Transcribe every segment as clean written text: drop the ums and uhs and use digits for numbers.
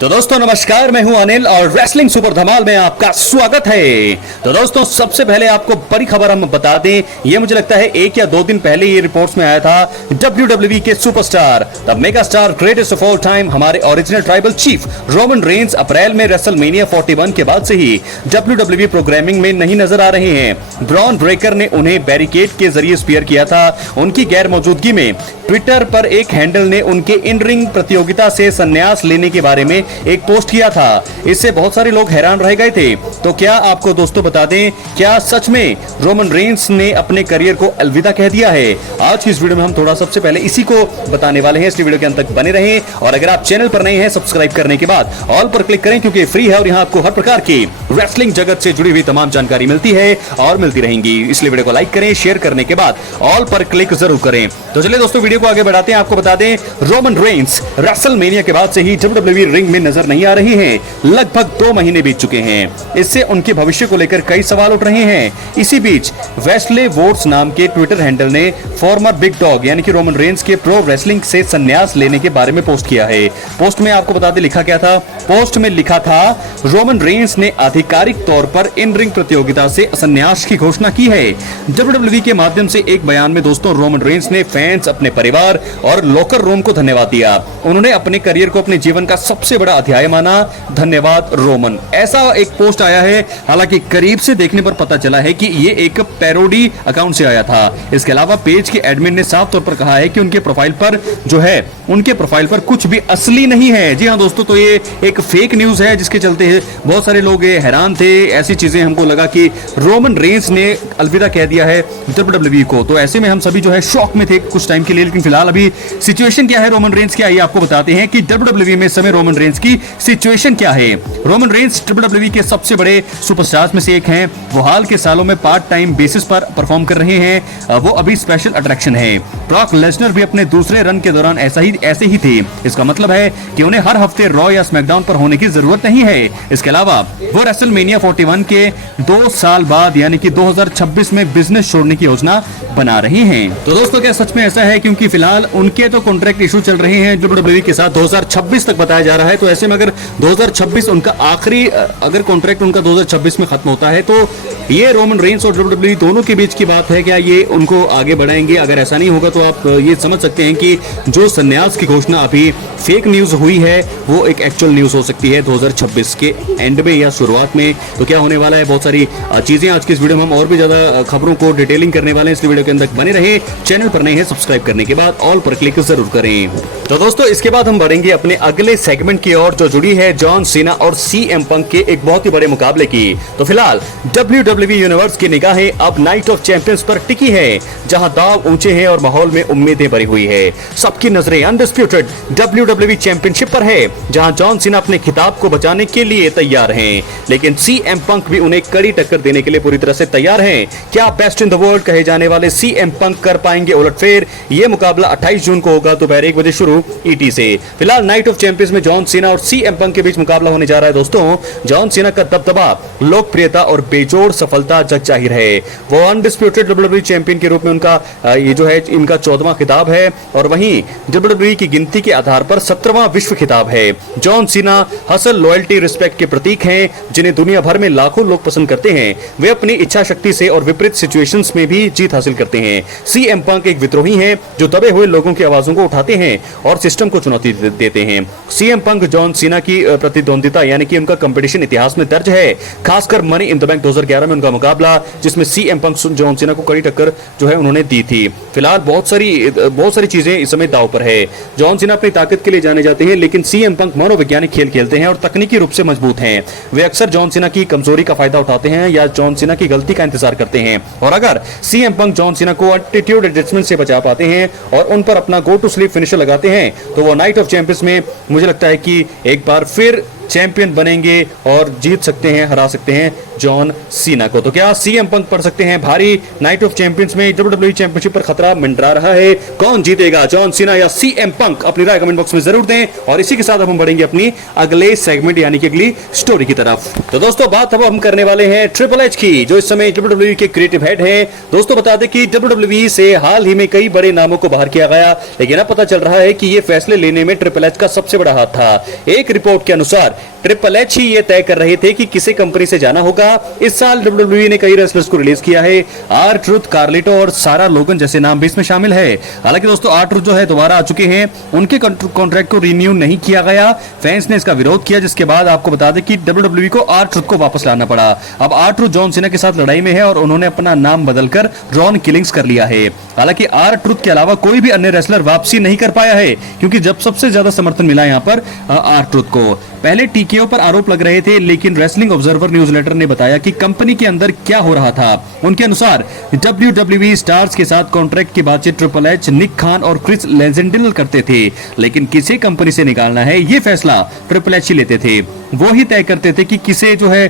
तो दोस्तों नमस्कार, मैं हूं अनिल और रेसलिंग सुपर धमाल में आपका स्वागत है। तो दोस्तों सबसे पहले आपको बड़ी खबर हम बता दें, ये मुझे लगता है 1 या 2 दिन पहले ये रिपोर्ट्स में आया था। WWE के superstar, the mega star, greatest of all time, हमारे original tribal chief Roman Reigns April में रेसलमेनिया 41 के बाद से ही WWE प्रोग्रामिंग में नहीं नजर आ रहे हैं। ब्रॉन ब्रेकर ने उन्हें बैरिकेड के जरिए स्पीयर किया था। उनकी गैर मौजूदगी में ट्विटर पर एक हैंडल ने उनके इन रिंग प्रतियोगिता से संन्यास लेने के बारे में एक पोस्ट किया था। इससे बहुत सारे लोग हैरान रह गए थे। तो क्या आपको दोस्तों बता दें, क्या सच में रोमन रेंस ने अपने करियर को अलविदा कह दिया है? आज की इस वीडियो में हम थोड़ा सबसे पहले इसी को बताने वाले हैं। इस वीडियो के अंत तक बने रहें और अगर आप चैनल पर नए हैं, सब्सक्राइब करने के बाद ऑल पर क्लिक करें, क्योंकि फ्री है और यहाँ आपको हर प्रकार की रेसलिंग जगत से जुड़ी हुई तमाम जानकारी मिलती है और मिलती रहेंगी। इसलिए वीडियो को लाइक करें, शेयर करने के बाद ऑल पर क्लिक जरूर करें। तो चलिए दोस्तों वीडियो को आगे बढ़ाते हैं। आपको बता दें, रोमन रेंस रेसलमेनिया के बाद से ही WWE रिंग में नजर नहीं आ रही हैं। लगभग 2 महीने बीत चुके हैं। इससे उनके भविष्य को लेकर कई सवाल उठ रहे हैं। इसी बीच वेस्ले वोट्स नाम के ट्विटर हैंडल ने फॉर्मर बिग डॉग यानी कि रोमन रेंस के प्रो रेसलिंग से संन्यास लेने के बारे में पोस्ट किया है। पोस्ट में आपको बता दें लिखा क्या था। पोस्ट में लिखा था, रोमन रेंस ने आधिकारिक तौर पर इन रिंग प्रतियोगिता से संन्यास की घोषणा की है। WWE के माध्यम से एक बयान में दोस्तों रोमन रेंस ने फैंस, अपने परिवार और लॉकर रूम को धन्यवाद दिया। उन्होंने अपने करियर को अपने जीवन का सबसे बड़ा अध्याय माना। धन्यवाद रोमन, ऐसा एक पोस्ट आया है। हालांकि करीब से देखने पर पता चला है कि ये एक पैरोडी अकाउंट से आया था। इसके अलावा पेज के एडमिन ने साफ तौर पर कहा है कि उनके प्रोफाइल पर जो है, उनके प्रोफाइल पर कुछ भी असली नहीं है। जी हाँ दोस्तों, तो ये एक फेक न्यूज है जिसके चलते बहुत सारे लोग हैरान थे। ऐसी चीजें हमको लगा कि रोमन रेंस ने अलविदा कह दिया है WWE को। तो ऐसे में हम सभी जो है शॉक में थे कुछ टाइम के लिए। लेकिन फिलहाल अभी सिचुएशन क्या है रोमन रेंस की, आइए आपको बताते हैं कि WWE में इस समय रोमन रेंस की सिचुएशन क्या है। रोमन रेंस WWE के सबसे बड़े सुपरस्टार्स में से एक हैं। वो हाल के सालों में पार्ट टाइम बेसिस पर परफॉर्म कर रहे हैं। वो अभी स्पेशल अट्रैक्शन है। ब्रॉक लेसनर भी अपने दूसरे रन के दौरान ऐसे ही थे। इसका मतलब है कि उन्हें हर हफ्ते रॉ या स्मैकडाउन पर होने की जरूरत नहीं है। इसके अलावा वो रेसलमेनिया 41 के 2 साल बाद यानी कि 2026 में बिजनेस छोड़ने की योजना बना रहे हैं। तो दोस्तों क्या सच में ऐसा है? क्योंकि फिलहाल उनके तो कॉन्ट्रैक्ट इशू चल रहे हैं WWE के साथ 2026 तक बताया जा रहा है। तो ऐसे में अगर 2026 उनका आखिरी अगर कॉन्ट्रैक्ट उनका 2026 में खत्म होता है, तो ये रोमन रेंस और WWE दोनों के बीच की बात है। क्या ये उनको आगे बढ़ाएंगे? अगर ऐसा नहीं होगा तो आप ये समझ सकते हैं कि जो संन्यास की घोषणा अभी फेक न्यूज हुई है वो एक एक्चुअल न्यूज हो सकती है 2026 के एंड में या शुरुआत में। तो क्या होने वाला है, बहुत सारी चीजें आज की इस वीडियो में हम और भी ज्यादा खबरों को डिटेलिंग करने वाले हैं। इस वीडियो के अंदर बने रहे, चैनल पर नए हैं सब्सक्राइब करने के बाद ऑल पर क्लिक जरूर करें। तो दोस्तों इसके बाद हम बढ़ेंगे अपने अगले सेगमेंट की ओर, जो जुड़ी है जॉन सीना और CM पंक के एक बहुत ही बड़े मुकाबले की। तो फिलहाल WWE यूनिवर्स की निगाहें अब नाइट ऑफ चैंपियंस पर टिकी है, जहां दाव ऊंचे हैं और माहौल में उम्मीदें भरी हुई है। सबकी नजरें अनडिस्प्यूटेड WWE चैंपियनशिप पर है, जहां जॉन सीना अपने खिताब को बचाने के लिए तैयार हैं, लेकिन CM पंक भी उन्हें कड़ी टक्कर देने के लिए पूरी तरह से तैयार हैं। क्या बेस्ट इन द वर्ल्ड कहे जाने वाले CM पंक कर पाएंगे उलटफेर? यह मुकाबला 28 जून को होगा दोपहर 1 बजे शुरू ET से। फिलहाल नाइट ऑफ चैंपियंस में जॉन सीना और CM पंक के बीच मुकाबला होने जा रहा है। दोस्तों जॉन सीना का दबदबा, लोकप्रियता और बेजोड़ सफलता जग जाहिर है। वो अनडिस्प्यूटेड WWE चैंपियन के रूप में उनका ये जो है इनका 14वां खिताब है, और वहीं WWE की गिनती के आधार पर 17वां विश्व खिताब है। John Cena hustle, loyalty, respect के प्रतीक हैं, जिन्हें दुनिया भर में लाखों लोग पसंद करते हैं। वे अपनी इच्छा शक्ति से और विपरीत सिचुएशंस में भी जीत हासिल करते हैं। CM पंक एक विद्रोही हैं जो दबे हुए लोगों की आवाजों को उठाते हैं और सिस्टम को चुनौती देते हैं। CM पंक जॉन सीना की प्रतिद्वंदिता यानी कि उनका कंपटीशन इतिहास में दर्ज है, खासकर मनी इन द बैंक 2011 में उनका मुकाबला, जिसमें CM पंक जॉन सीना को कड़ी टक्कर जो है उन्होंने दी थी। फिलहाल बहुत सारी चीजें इस समय दांव पर है। जॉन सीना अपनी ताकत के लिए जाने जाते हैं, लेकिन CM पंक मनोवैज्ञानिक खेल खेलते हैं और तकनीकी रूप से मजबूत हैं। वे अक्सर जॉन सीना की कमजोरी का फायदा उठाते हैं या जॉन सीना की गलती का इंतजार करते हैं, और अगर CM पंक जॉन सीना को एटीट्यूड एडजस्टमेंट से बचा पाते हैं और उन पर अपना गो टू स्लीप फिनिशर लगाते हैं, तो वो नाइट ऑफ चैंपियंस में मुझे लगता है कि एक बार फिर चैंपियन बनेंगे और जीत सकते हैं, हरा सकते हैं जॉन सीना को। तो क्या सीएम पंक पढ़ सकते हैं भारी नाइट ऑफ चैंपियंस में WWE चैंपियनशिप पर खतरा मंडरा रहा है? कौन जीतेगा, जॉन सीना या सीएम पंक? अपनी राय कमेंट बॉक्स में जरूर दें। और इसी के साथ अब हम बढ़ेंगे अपनी अगले सेगमेंट यानी कि अगली स्टोरी की तरफ। तो दोस्तों बात अब हम करने वाले हैं ट्रिपल एच की, जो इस समय WWE के क्रिएटिव हेड हैं। दोस्तों बता दें कि WWE से हाल ही में कई बड़े नामों को बाहर किया गया, लेकिन अब पता चल रहा है कि ये फैसले लेने में ट्रिपल एच का सबसे बड़ा हाथ था। एक रिपोर्ट के अनुसार ट्रिपल एच ही ये तय कर रहे थे कि किसी कंपनी से जाना होगा। इस साल WWE ने कई रेसलर्स को रिलीज किया है। R-Truth, कार्लिटो और सारा लोगन जैसे नाम भी इसमें शामिल है। हालांकि दोस्तों R-Truth जो है दोबारा आ चुके हैं, उनके कॉन्ट्रैक्ट को रिन्यू नहीं किया गया। फैंस ने इसका विरोध किया, जिसके बाद आपको बता दें कि WWE को R-Truth को वापस लाना पड़ा। अब R-Truth जॉन सीना के साथ लड़ाई में है और उन्होंने अपना नाम बदलकर रॉन किलिंग्स कर लिया है। हालांकि R-Truth के अलावा कोई भी अन्य रेसलर वापसी नहीं कर पाया है, क्योंकि जब सबसे ज्यादा समर्थन मिला यहां पर R-Truth को। पहले TKO पर आरोप लग रहे थे, लेकिन रेसलिंग ऑब्जर्वर न्यूज़लेटर ने बताया कि कंपनी के अंदर क्या हो रहा था। उनके अनुसार WWE स्टार्स के साथ कॉन्ट्रैक्ट की बातचीत ट्रिपल एच, निक खान और क्रिस लेजेंडिनल करते थे, लेकिन किसे कंपनी से निकालना है ये फैसला ट्रिपल एच ही लेते थे। वो ही तय करते थे कि किसे जो है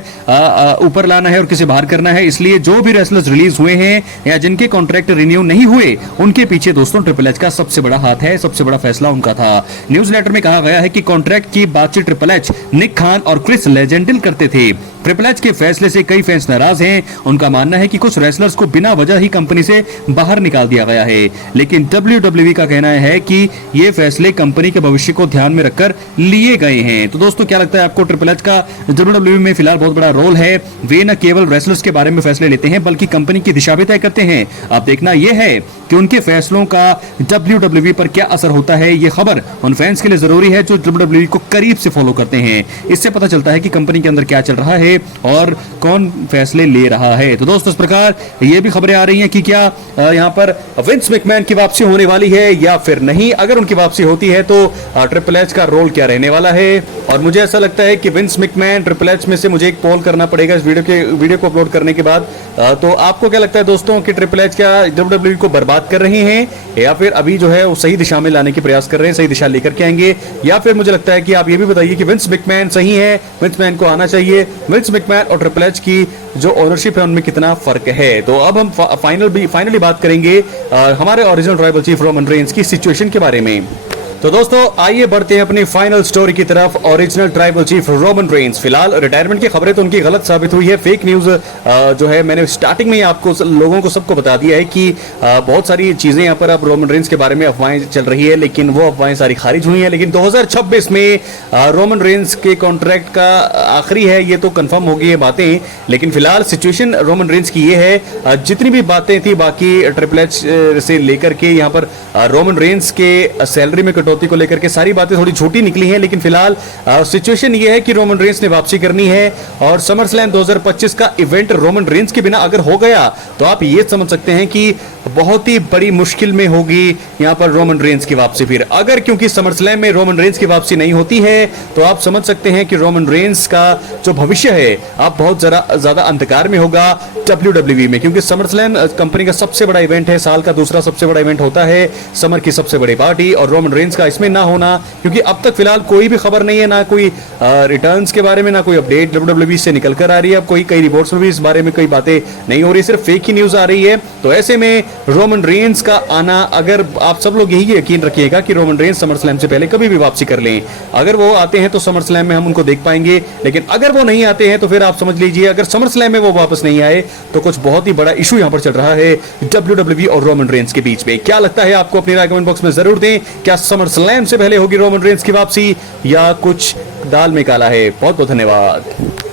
ऊपर लाना है और किसे बाहर करना है। इसलिए जो भी रेसलर्स रिलीज हुए हैं या जिनके कॉन्ट्रैक्ट रिन्यू नहीं हुए, उनके पीछे दोस्तों ट्रिपल एच का सबसे बड़ा हाथ है, सबसे बड़ा फैसला उनका था। न्यूज लेटर में कहा गया है कि कॉन्ट्रैक्ट की बातचीत ट्रिपल एच, निक खान और क्रिस लेजेंडिल करते थे। ट्रिपल एच के फैसले से कई फैंस नाराज हैं। उनका मानना है कि कुछ रेसलर्स को बिना वजह ही कंपनी से बाहर निकाल दिया गया है, लेकिन WWE का कहना है कि ये फैसले कंपनी के भविष्य को ध्यान में रखकर लिए गए हैं। तो दोस्तों क्या लगता है आपको? ट्रिपल एच का WWE में फिलहाल बहुत बड़ा रोल है। वे न केवल रेसलर्स के बारे में फैसले लेते हैं, बल्कि कंपनी की दिशा भी तय करते हैं। अब देखना यह है कि उनके फैसलों का WWE पर क्या असर होता है। ये खबर उन फैंस के लिए जरूरी है जो WWE को करीब से फॉलो करते हैं। इससे पता चलता है कि कंपनी के अंदर क्या चल रहा है और कौन फैसले ले रहा है। तो दोस्तों इस प्रकार ये भी खबरें आ रही हैं कि क्या यहाँ पर विंस मैकमैन की वापसी होने वाली है या फिर नहीं। अगर उनकी वापसी होती है तो ट्रिपल एच का रोल क्या रहने वाला है। और मुझे ऐसा लगता है कि विंस मैकमैन ट्रिपल एच में से मुझे एक पोल करना पड़ेगा इस वीडियो को अपलोड करने के बाद। तो आपको क्या लगता है दोस्तों कि ट्रिपल एच क्या WWE को बर्बाद कर रहे हैं या फिर अभी जो है वो सही दिशा में लाने की प्रयास कर रहे हैं, सही दिशा लेकर के आएंगे? या फिर मुझे लगता है कि आप ये भी बताइए कि विंस मैकमैन सही है, विंस मैकमैन को आना चाहिए, विंस मैकमैन और ट्रिपल एच की जो ओनरशिप है उनमें कितना फर्क है। तो अब हम फाइनली बात करेंगे हमारे original tribal chief Roman Reigns की सिचुएशन के बारे में। तो दोस्तों आइए बढ़ते हैं अपनी फाइनल स्टोरी की तरफ। Original tribal chief Roman Reigns फिलहाल रिटायरमेंट की खबरें तो उनकी गलत साबित हुई है। फेक न्यूज जो है मैंने स्टार्टिंग में ही आपको लोगों को सबको बता दिया है कि बहुत सारी चीजें यहाँ पर अब रोमन रेंस के बारे में अफवाहें चल रही है, लेकिन वो अफवाहें सारी खारिज हुई हैं। लेकिन 2026 में रोमन रेंस के कॉन्ट्रैक्ट का आखिरी है, ये तो कंफर्म हो गई है बातें। लेकिन फिलहाल सिचुएशन रोमन रेंस की ये है, जितनी भी बातें थी बाकी ट्रिपल एच से लेकर के यहाँ पर रोमन रेंस के सैलरी में कटौती को लेकर के सारी बातें थोड़ी झूठी निकली हैं। लेकिन फिलहाल सिचुएशन ये है कि रोमन रेंस ने वापसी करनी है और समर स्लैम 2025 का इवेंट रोमन रेंस के बिना अगर हो गया तो आप ये समझ सकते हैं कि बहुत ही बड़ी मुश्किल में होगी यहाँ पर रोमन रेंस की वापसी। फिर अगर क्योंकि समर स्लैम में रोमन रेंस की वापसी नहीं होती है तो आप समझ सकते हैं कि रोमन रेंस का जो भविष्य है आप बहुत ज्यादा अंधकार में होगा WWE में, क्योंकि समर स्लैम कंपनी का सबसे बड़ा इवेंट है, साल का दूसरा सबसे बड़ा इवेंट होता है, समर की सबसे बड़ी पार्टी, और रोमन रेंस का इसमें ना होना, क्योंकि अब तक फिलहाल कोई भी खबर नहीं है, ना कोई रिटर्न्स के बारे में, ना कोई अपडेट WWE से निकल कर आ रही है। अब कई रिपोर्ट्स में भी इस बारे में कोई बातें नहीं हो रही, सिर्फ फेक ही न्यूज आ रही है। तो ऐसे में रोमन रेंस का आना, अगर आप सब लोग यही यकीन रखिएगा कि रोमन रेंस समर स्लैम से पहले कभी भी वापसी कर लें। अगर वो आते हैं तो समर स्लैम में हम उनको देख पाएंगे, लेकिन अगर वो नहीं आते हैं तो फिर आप समझ लीजिए अगर समर स्लैम में वो वापस नहीं आए तो कुछ बहुत ही बड़ा इशू यहां पर चल रहा है WWE और रोमन रेंस के बीच में। क्या लगता है आपको? अपनी राय कमेंट बॉक्स में जरूर दें। क्या समर स्लैम से पहले होगी रोमन रेंस की वापसी या कुछ दाल में काला है? बहुत बहुत धन्यवाद।